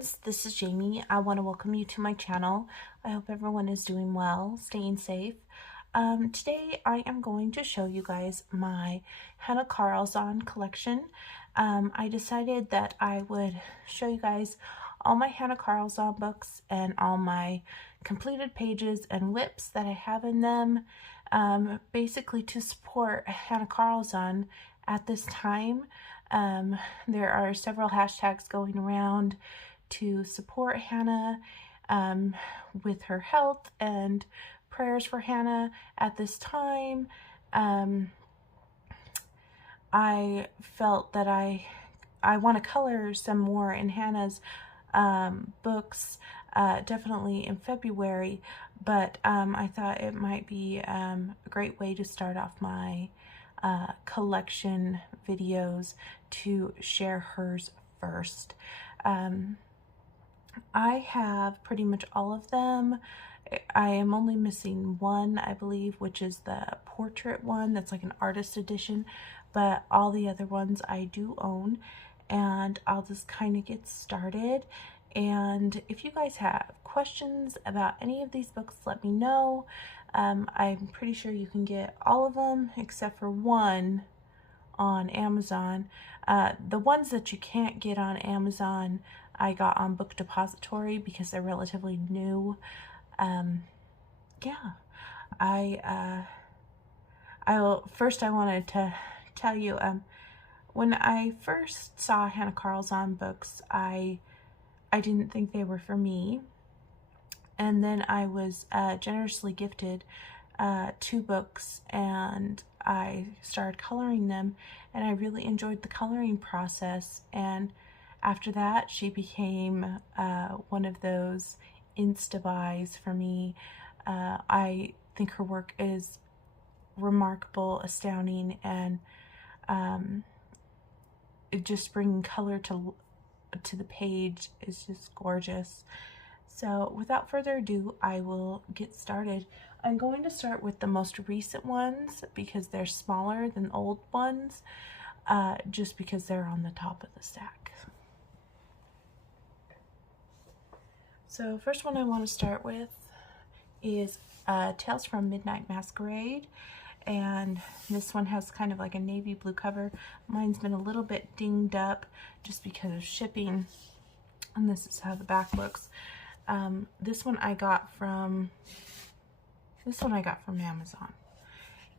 friends, this is Jamie. I want to welcome you to my channel. I hope everyone is doing well, staying safe. Today I am going to show you guys my Hannah Karlzon collection. I decided that I would show you guys all my Hannah Karlzon books and all my completed pages and whips that I have in them, basically to support Hannah Karlzon at this time. There are several hashtags going around to support Hannah with her health and prayers for Hannah at this time. I felt that I want to color some more in Hannah's books, definitely in February, but I thought it might be a great way to start off my collection videos to share hers first. I have pretty much all of them. I am only missing one, I believe, which is the portrait one. That's like an artist edition, but all the other ones I do own, and I'll just kind of get started. And if you guys have questions about any of these books, let me know. I'm pretty sure you can get all of them except for one on Amazon. The ones that you can't get on Amazon, I got on Book Depository because they're relatively new. Yeah, I wanted to tell you, when I first saw Hannah Karlzon books, I didn't think they were for me. And then I was generously gifted 2 books, and I started coloring them, and I really enjoyed the coloring process. And after that, she became one of those insta buys for me. I think her work is remarkable, astounding, and it just bringing color to the page is just gorgeous. So without further ado, I will get started. I'm going to start with the most recent ones because they're smaller than old ones, just because they're on the top of the stack. So first one I want to start with is Tales from Midnight Masquerade, and this one has kind of like a navy blue cover. Mine's been a little bit dinged up just because of shipping, and this is how the back looks. This one I got from Amazon,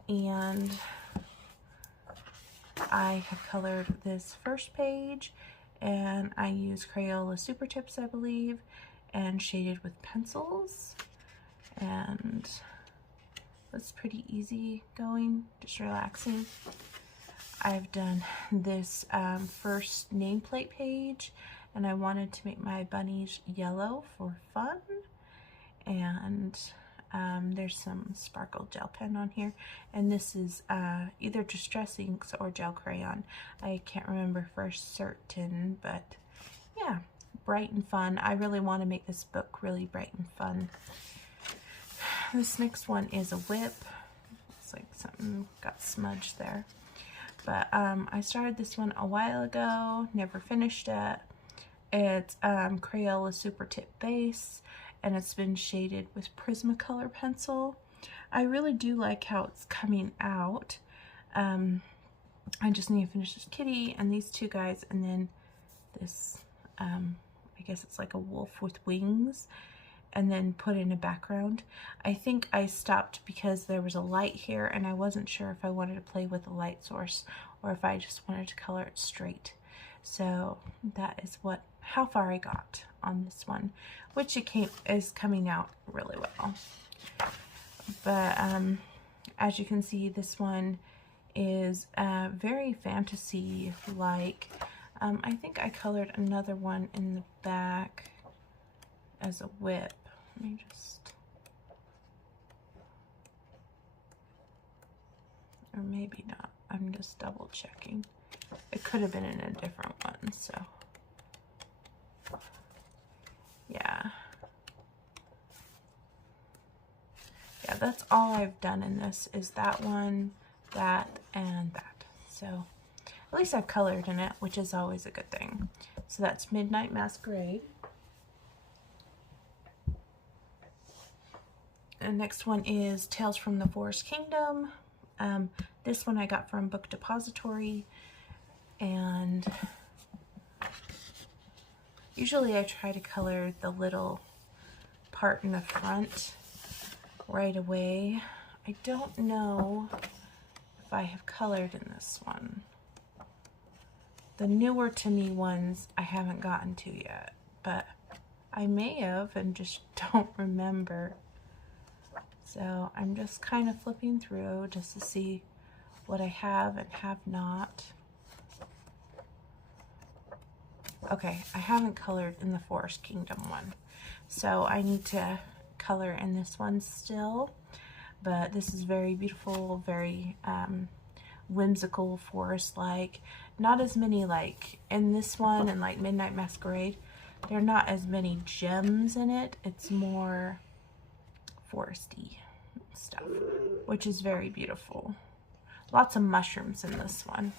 and I have colored this first page, and I use Crayola Super Tips, I believe, and shaded with pencils, and that's pretty easy going, just relaxing. I've done this first nameplate page, and I wanted to make my bunnies yellow for fun, and there's some sparkle gel pen on here, and this is either Distress Inks or gel crayon. I can't remember for certain, but yeah, bright and fun. I really want to make this book really bright and fun. This next one is a whip. Looks like something got smudged there, but I started this one a while ago, never finished it. It's Crayola Super Tip base, and it's been shaded with Prismacolor pencil. I really do like how it's coming out. I just need to finish this kitty and these 2 guys, and then this, I guess it's like a wolf with wings, and then put in a background. I think I stopped because there was a light here, and I wasn't sure if I wanted to play with the light source or if I just wanted to color it straight. So that is how far I got on this one, which is coming out really well. But as you can see, this one is very fantasy-like. I think I colored another one in the back as a whip. Let me just, or maybe not. I'm just double checking. It could have been in a different one, so yeah, that's all I've done in this, is that one, that, and that. So at least I've colored in it, which is always a good thing. So that's Midnight Masquerade. The next one is Tales from the Forest Kingdom. This one I got from Book Depository, and usually I try to color the little part in the front right away. I don't know if I have colored in this one. The newer to me ones I haven't gotten to yet, but I may have and just don't remember. So I'm just kind of flipping through just to see what I have and have not. Okay, I haven't colored in the Forest Kingdom one, so I need to color in this one still. But this is very beautiful, very whimsical, forest-like. Not as many, like in this one and like Midnight Masquerade, there are not as many gems in it. It's more foresty stuff, which is very beautiful. Lots of mushrooms in this one.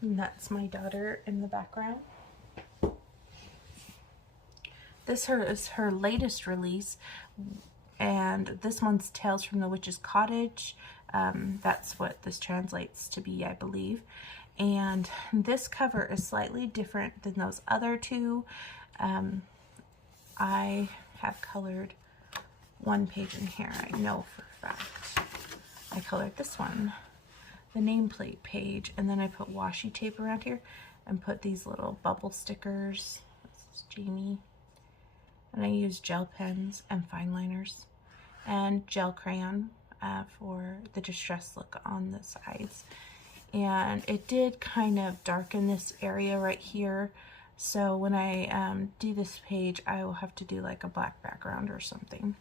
And that's my daughter in the background. This is her latest release, and this one's Tales from the Witch's Cottage. That's what this translates to be, I believe. And this cover is slightly different than those other two. I have colored one page in here, I know for a fact. I colored this one, the nameplate page, and then I put washi tape around here and put these little bubble stickers. This is Jamie. And I use gel pens and fine liners and gel crayon for the distress look on the sides. And it did kind of darken this area right here. So when I do this page, I will have to do like a black background or something.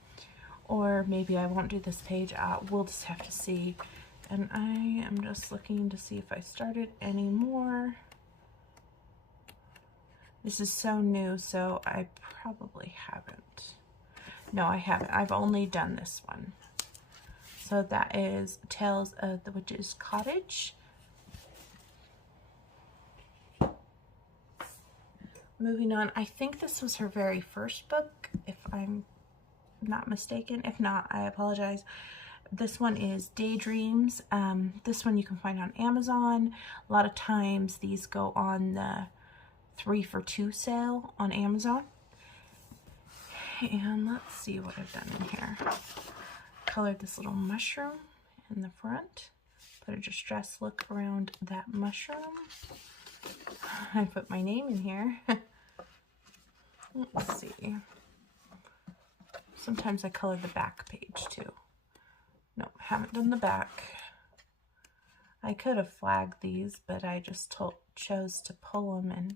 Or maybe I won't do this page. We'll just have to see. And I am just looking to see if I started any more. This is so new, so I probably haven't. No, I haven't. I've only done this one. So that is Tales of the Witch's Cottage. Moving on, I think this was her very first book, if I'm not mistaken. If not, I apologize. This one is Daydreams. This one you can find on Amazon. A lot of times these go on the 3 for 2 sale on Amazon. And let's see what I've done in here. Colored this little mushroom in the front. Put a distress look around that mushroom. I put my name in here. Let's see. Sometimes I color the back page too. No, haven't done the back. I could have flagged these, but I just chose to pull them and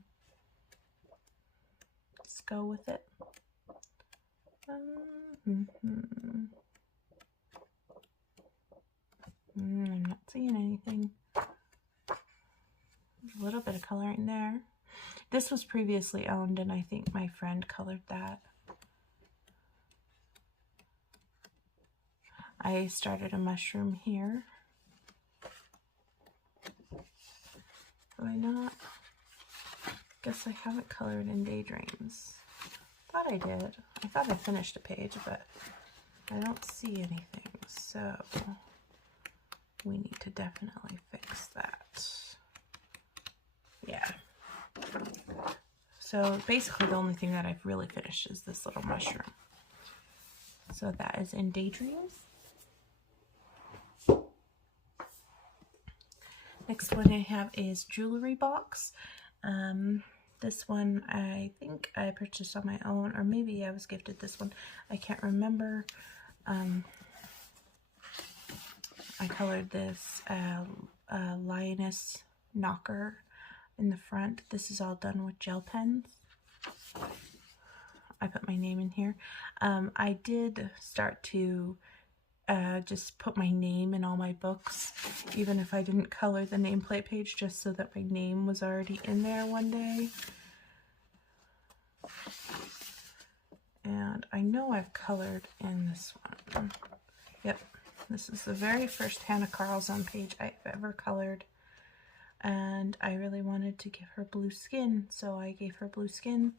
just go with it. I'm not seeing anything. There's a little bit of coloring there. This was previously owned, and I think my friend colored that. I started a mushroom here. Why not? Guess I haven't colored in Daydreams. Thought I did. I thought I finished a page, but I don't see anything. So we need to definitely fix that. Yeah. So basically the only thing that I've really finished is this little mushroom. So that is in Daydreams. Next one I have is Jewelry Box. This one I think I purchased on my own, or maybe I was gifted this one. I can't remember. I colored this lioness knocker in the front. This is all done with gel pens. I put my name in here. I did start to just put my name in all my books, even if I didn't color the nameplate page, just so that my name was already in there one day. And I know I've colored in this one. Yep, this is the very first Hannah Karlzon page I've ever colored. And I really wanted to give her blue skin, so I gave her blue skin.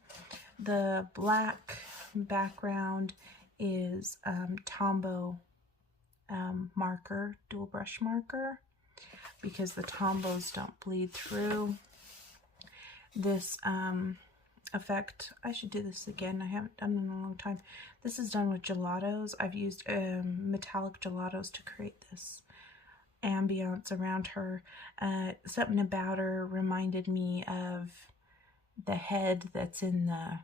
The black background is Tombow marker, dual brush marker, because the Tombows don't bleed through. This effect, I should do this again, I haven't done it in a long time. This is done with gelatos. I've used metallic gelatos to create this ambiance around her. Something about her reminded me of the head that's in the,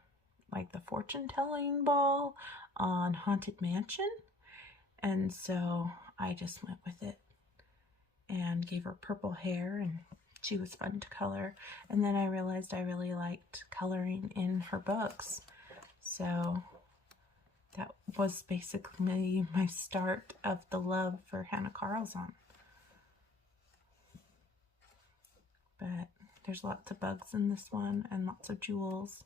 like, the fortune-telling ball on Haunted Mansion, and so I just went with it and gave her purple hair, and she was fun to color. And then I realized I really liked coloring in her books, so that was basically my start of the love for Hannah Karlzon. But there's lots of bugs in this one and lots of jewels.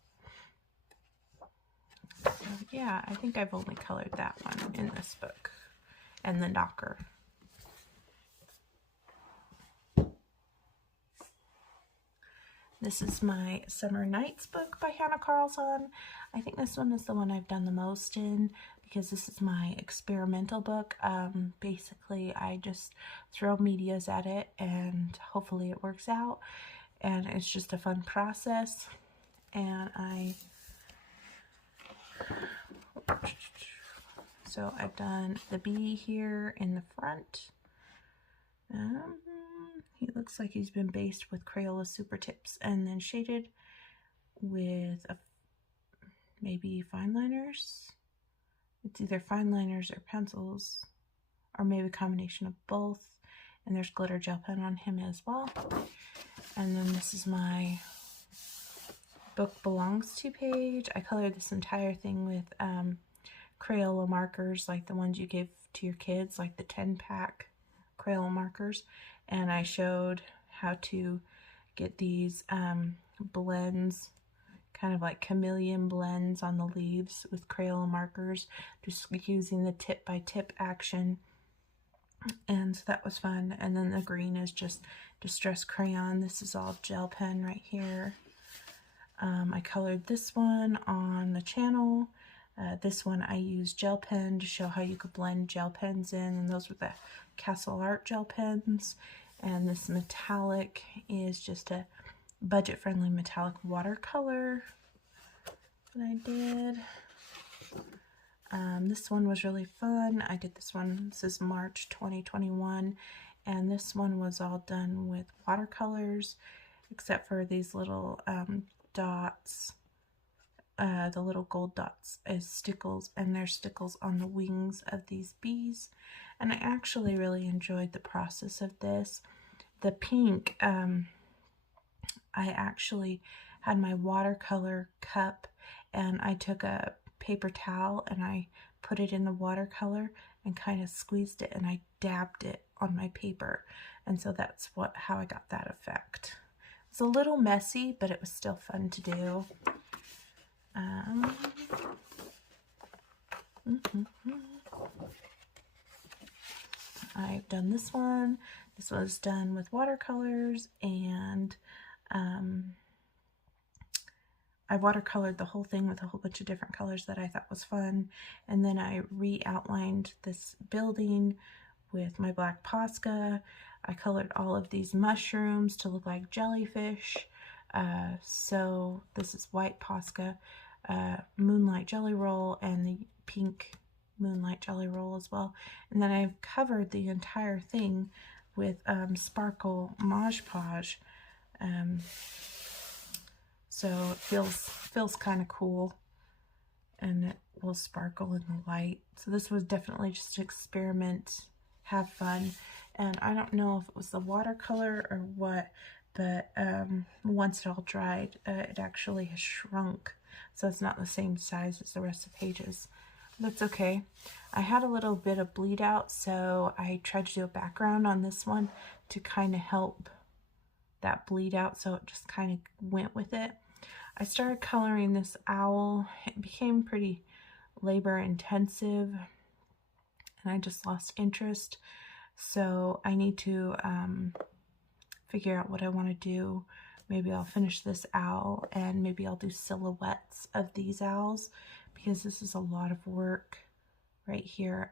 So yeah, I think I've only colored that one in this book, and the knocker. This is my Summer Nights book by Hannah Karlzon. I think this one is the one I've done the most in, because this is my experimental book. Basically, I just throw medias at it and hopefully it works out. And it's just a fun process. And so I've done the bee here in the front. He looks like he's been based with Crayola Super Tips and then shaded with maybe fine liners. It's either fine liners or pencils, or maybe a combination of both. And there's glitter gel pen on him as well. And then this is my book belongs to page. I colored this entire thing with Crayola markers, like the ones you give to your kids, like the 10-pack Crayola markers. And I showed how to get these blends, kind of like chameleon blends on the leaves with Crayola markers, just using the tip by tip action. And so that was fun. And then the green is just Distress Crayon. This is all gel pen right here. I colored this one on the channel. This one I used gel pen to show how you could blend gel pens in, and those were the Castle Art gel pens. And this metallic is just a budget-friendly metallic watercolor that I did. This one was really fun. I did this one, this is March 2021, and this one was all done with watercolors, except for these little dots. The little gold dots as stickles, and there's stickles on the wings of these bees. And I actually really enjoyed the process of this. The pink, I actually had my watercolor cup, and I took a paper towel and I put it in the watercolor and kind of squeezed it, and I dabbed it on my paper, and so that's how I got that effect. It's a little messy, but it was still fun to do. I've done this one. This was done with watercolors, and I watercolored the whole thing with a whole bunch of different colors that I thought was fun. And then I re-outlined this building with my black Posca. I colored all of these mushrooms to look like jellyfish. So this is white Posca, Moonlight Jelly Roll, and the pink Moonlight Jelly Roll as well. And then I've covered the entire thing with Sparkle Mod Podge. So it feels kind of cool, and it will sparkle in the light. So this was definitely just an experiment, have fun. And I don't know if it was the watercolor or what, but once it all dried, it actually has shrunk. So it's not the same size as the rest of the pages. That's okay. I had a little bit of bleed out, so I tried to do a background on this one to kind of help that bleed out, so it just kind of went with it. I started coloring this owl. It became pretty labor intensive, and I just lost interest. So I need to figure out what I want to do. Maybe I'll finish this owl, and maybe I'll do silhouettes of these owls, because this is a lot of work. right here.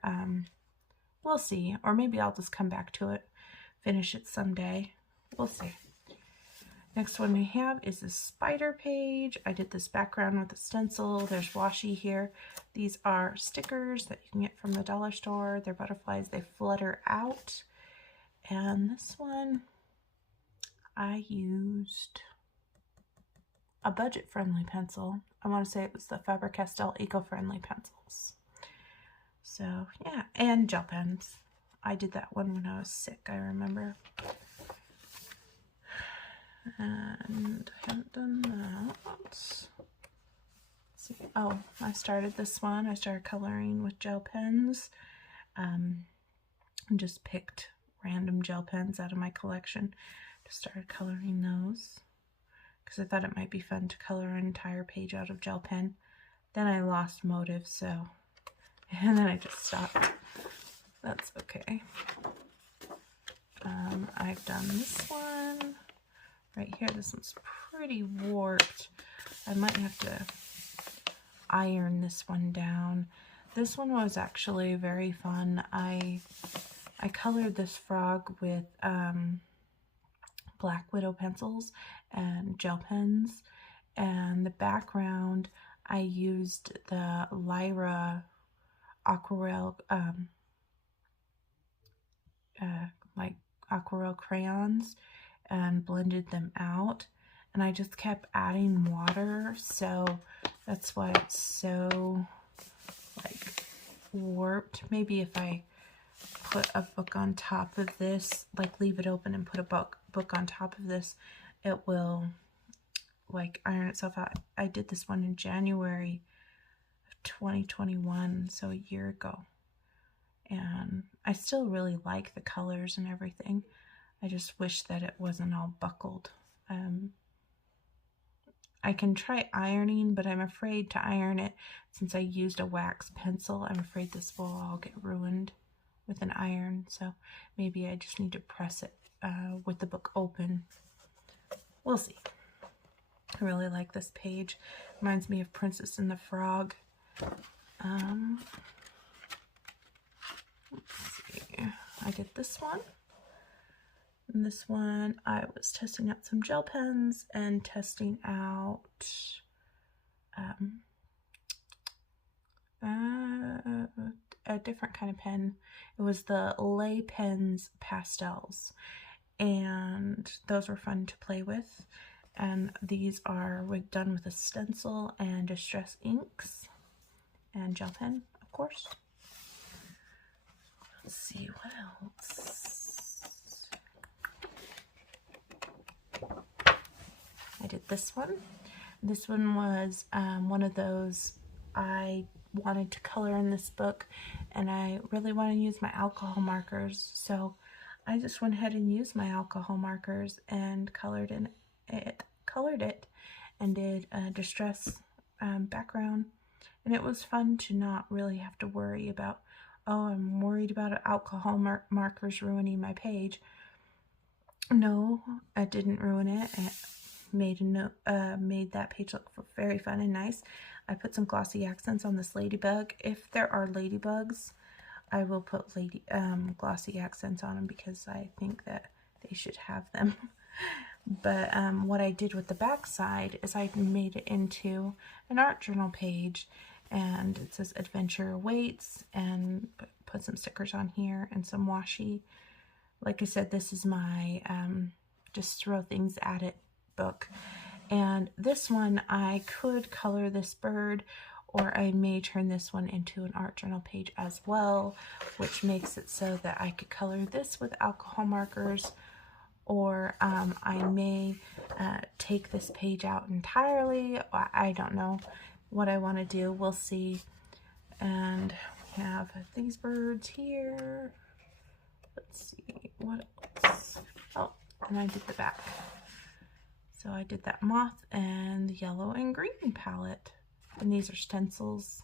We'll see, or maybe I'll just come back to it, finish it someday. We'll see. Next one we have is the spider page. I did this background with a stencil. There's washi here. These are stickers that you can get from the dollar store. They're butterflies. They flutter out. And this one, I used a budget-friendly pencil. I want to say it was the Faber-Castell eco-friendly pencils. So yeah, and gel pens. I did that one when I was sick, I remember. And I haven't done that. Let's see. Oh, I started this one. I started coloring with gel pens. And just picked random gel pens out of my collection. Just started coloring those because I thought it might be fun to color an entire page out of gel pen. Then I lost motive, so, and then I just stopped. That's okay. I've done this one right here. This one's pretty warped. I might have to iron this one down. This one was actually very fun. I colored this frog with Black Widow pencils and gel pens, and the background I used the Lyra aquarelle like aquarelle crayons and blended them out, and I just kept adding water, so that's why it's so like warped. Maybe if I put a book on top of this, like leave it open and put a book on top of this, it will like iron itself out. I did this one in January of 2021, so a year ago, and I still really like the colors and everything. I just wish that it wasn't all buckled. I can try ironing, but I'm afraid to iron it since I used a wax pencil. I'm afraid this will all get ruined with an iron, so maybe I just need to press it with the book open. We'll see. I really like this page. Reminds me of Princess and the Frog. Let's see. I did this one. And this one, I was testing out some gel pens and testing out a different kind of pen. It was the Lay Pens Pastels, and those were fun to play with. And these are done with a stencil and distress inks and gel pen, of course. Let's see what else. I did this one. This one was one of those I wanted to color in this book, and I really want to use my alcohol markers, so I just went ahead and used my alcohol markers and colored it and did a distress background, and it was fun to not really have to worry about, oh, I'm worried about alcohol markers ruining my page. No, I didn't ruin it. It made that page look very fun and nice. I put some glossy accents on this ladybug. If there are ladybugs, I will put glossy accents on them because I think that they should have them. But what I did with the back side is I made it into an art journal page, and it says Adventure Awaits, and put some stickers on here and some washi. Like I said, this is my just throw things at it book. And this one, I could color this bird, or I may turn this one into an art journal page as well, which makes it so that I could color this with alcohol markers, or I may take this page out entirely. I don't know what I want to do. We'll see. And we have these birds here. Let's see what else. Oh, and I did the back. So I did that moth and the yellow and green palette. And these are stencils.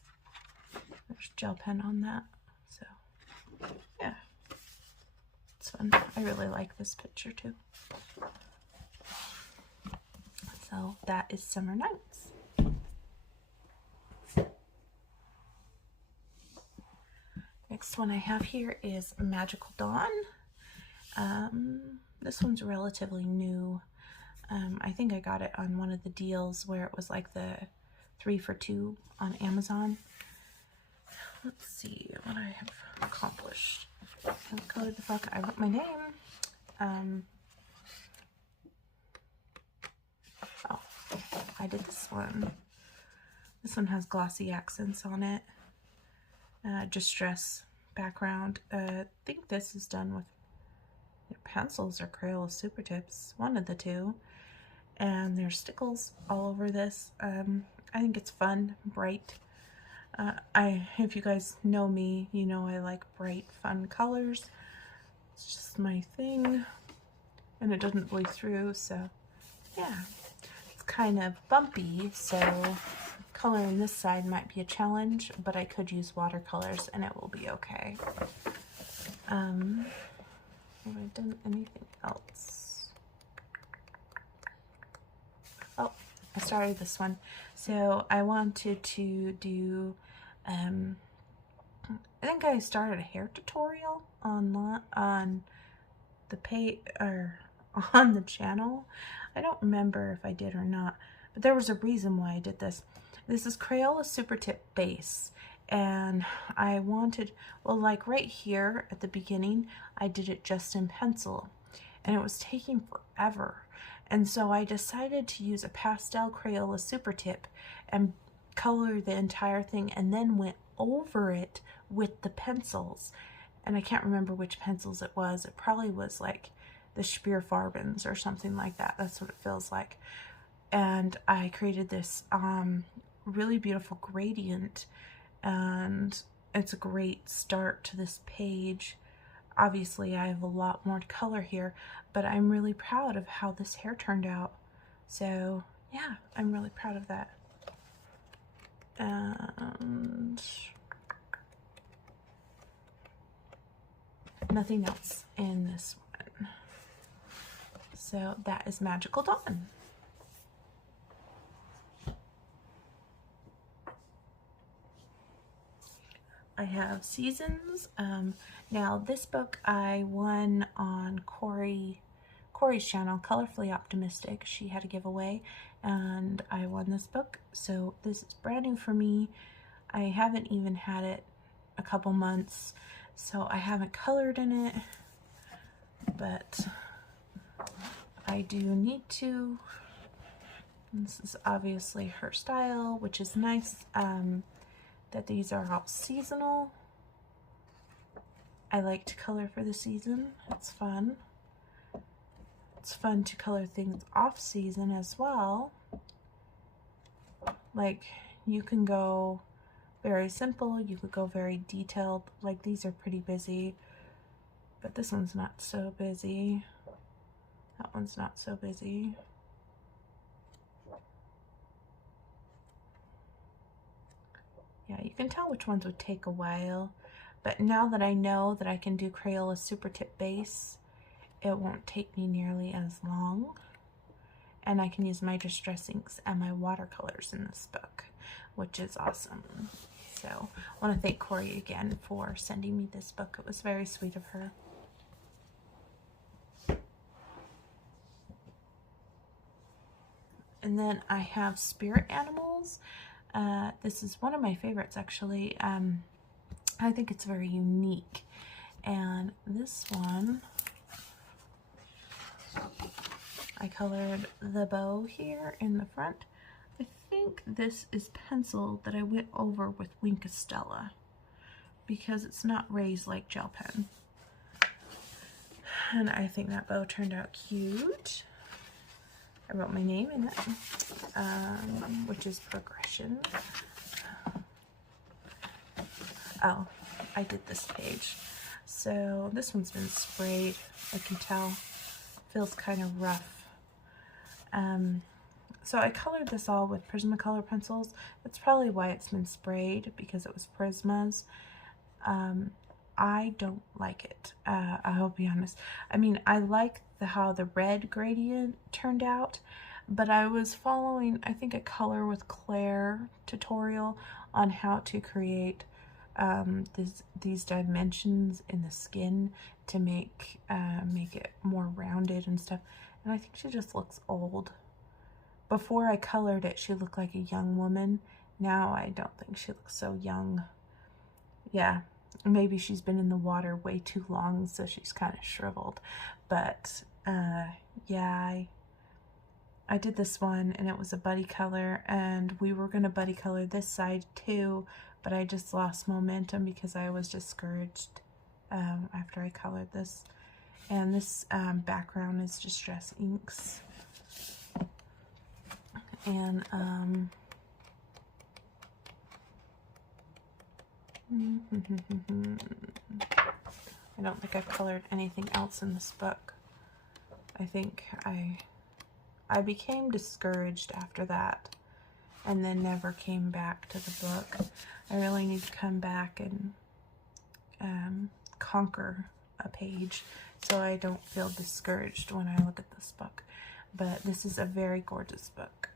There's gel pen on that. So yeah, it's fun. I really like this picture too. So that is Summer Nights. next one I have here is Magical Dawn. This one's relatively new. I think I got it on one of the deals where it was like the 3 for 2 on Amazon. Let's see what I have accomplished. What color the fuck? I wrote my name. Oh, I did this one. This one has glossy accents on it. Distress background. I think this is done with pencils or Crayola Super Tips, one of the two. And there's stickles all over this. I think it's fun, bright. If you guys know me, you know I like bright, fun colors. It's just my thing. And it doesn't bleed through, so yeah. It's kind of bumpy, so coloring this side might be a challenge, but I could use watercolors and it will be okay. Have I done anything else? Oh, I started this one. So I wanted to do, I think I started a hair tutorial on the page, or on the channel. I don't remember if I did or not, but there was a reason why I did this. This is Crayola Super Tip Base, and I wanted, well, like right here at the beginning, I did it just in pencil, and it was taking forever. And so I decided to use a pastel Crayola Super Tip and color the entire thing, and then went over it with the pencils. And I can't remember which pencils it was. It probably was like the Spearfarbens or something like that. That's what it feels like. And I created this really beautiful gradient, and it's a great start to this page. Obviously I have a lot more color here, but I'm really proud of how this hair turned out. So yeah, I'm really proud of that. And nothing else in this one. So that is Magical Dawn. I have Seasons. Now this book I won on Corey's channel, Colorfully Optimistic. She had a giveaway and I won this book. So this is brand new for me. I haven't even had it a couple months, so I haven't colored in it, but I do need to. This is obviously her style, which is nice. That these are all seasonal. I like to color for the season. It's fun. It's fun to color things off season as well. Like, you can go very simple, you could go very detailed. Like, these are pretty busy, but this one's not so busy. That one's not so busy. Yeah, you can tell which ones would take a while, but now that I know that I can do Crayola Super Tip Base, it won't take me nearly as long, and I can use my distress inks and my watercolors in this book, which is awesome. So I want to thank Corey again for sending me this book. It was very sweet of her. And then I have Spirit Animals. This is one of my favorites, actually. I think it's very unique. And this one, I colored the bow here in the front. I think this is pencil that I went over with Winkostella because it's not raised like gel pen. And I think that bow turned out cute. I wrote my name in it, which is Progression. Oh, I did this page. So this one's been sprayed, I can tell. Feels kind of rough. So I colored this all with Prismacolor pencils. That's probably why it's been sprayed, because it was Prismas. I don't like it. I'll be honest. I mean, I like how the red gradient turned out, but I was following, I think, a Color with Claire tutorial on how to create these dimensions in the skin to make it more rounded and stuff. And I think she just looks old. Before I colored it, she looked like a young woman. Now I don't think she looks so young. Yeah, maybe she's been in the water way too long, so she's kind of shriveled. But yeah, I did this one, and it was a buddy color, and we were going to buddy color this side too, but I just lost momentum because I was discouraged after I colored this. And this background is Distress Inks. And I don't think I've colored anything else in this book. I think I became discouraged after that and then never came back to the book. I really need to come back and conquer a page so I don't feel discouraged when I look at this book. But this is a very gorgeous book.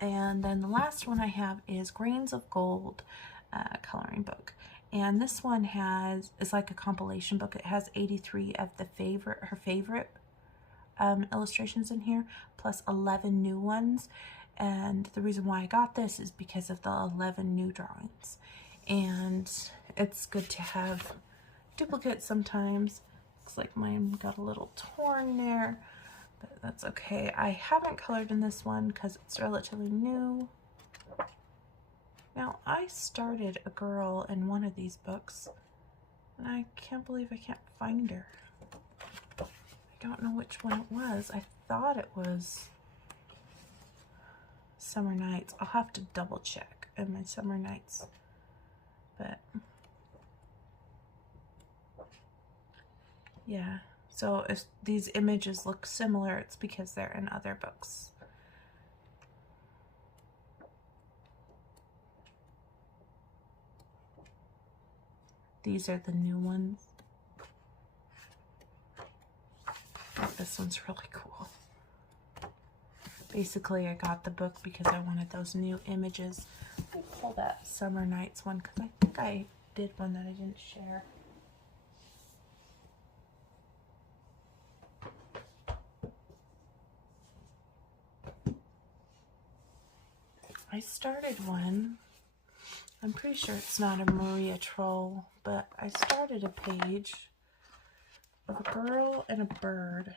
And then the last one I have is Grains of Gold coloring book. And this one is like a compilation book. It has 83 of her favorite illustrations in here, plus 11 new ones. And the reason why I got this is because of the 11 new drawings. And it's good to have duplicates sometimes. Looks like mine got a little torn there, but that's okay. I haven't colored in this one because it's relatively new. Now, I started a girl in one of these books, and I can't believe I can't find her. I don't know which one it was. I thought it was Summer Nights. I'll have to double check in my Summer Nights. But yeah, so if these images look similar, it's because they're in other books. These are the new ones. This one's really cool. Basically, I got the book because I wanted those new images. Let me pull that Summer Nights one because I think I did one that I didn't share. I started one. I'm pretty sure it's not a Maria Troll, but I started a page of a girl and a bird.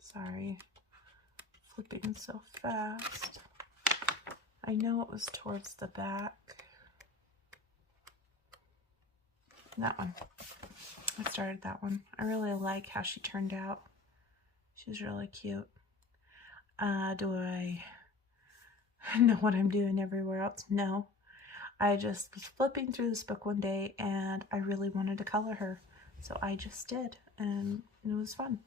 Sorry, flipping so fast. I know it was towards the back. That one. I started that one. I really like how she turned out. She's really cute. Do I know what I'm doing everywhere else? No. I just was flipping through this book one day and I really wanted to color her. So I just did, and it was fun.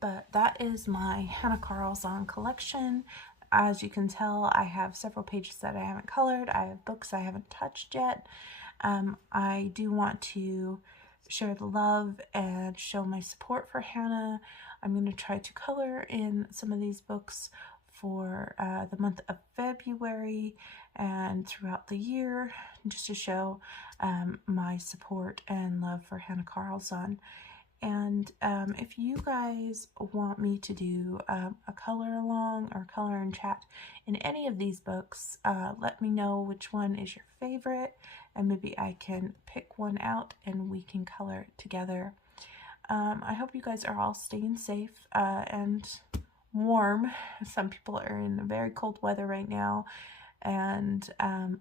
But that is my Hannah Karlzon collection. As you can tell, I have several pages that I haven't colored. I have books I haven't touched yet. I do want to share the love and show my support for Hannah. I'm going to try to color in some of these books for the month of February and throughout the year, just to show my support and love for Hannah Karlzon. And if you guys want me to do a color along or color and chat in any of these books, let me know which one is your favorite, and maybe I can pick one out and we can color it together. I hope you guys are all staying safe and warm. Some people are in very cold weather right now, and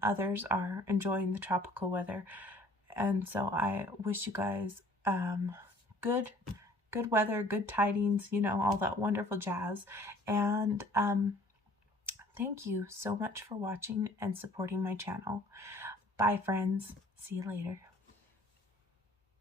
others are enjoying the tropical weather. And so I wish you guys good weather, good tidings, you know, all that wonderful jazz. And thank you so much for watching and supporting my channel. Bye, friends. See you later.